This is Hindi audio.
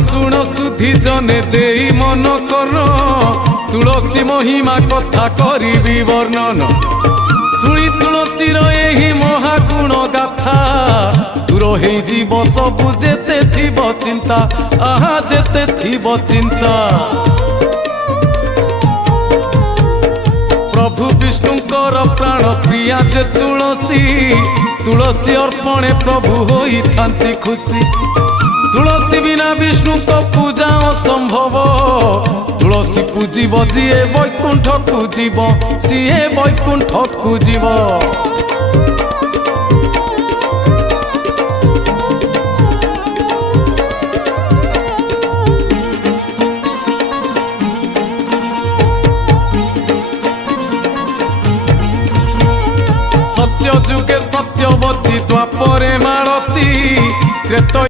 शुण सुधी जने देई मन कर तुलसी महिमा कथा करी वर्णन शुणी तुलसीर एही महागुण गाथा दूर हो जीव सबु जेते थिब चिंता आहा जेते थिब चिंता। प्रभु विष्णुकर प्राण प्रिया जे तुलसी तुलसी अर्पणे प्रभु होई थांती खुशी तुलसी बिना विष्णु को पूजा असंभव तुलसी पूजिब जीए वैकुंठ को जीव सीए वैकुंठ को जीव।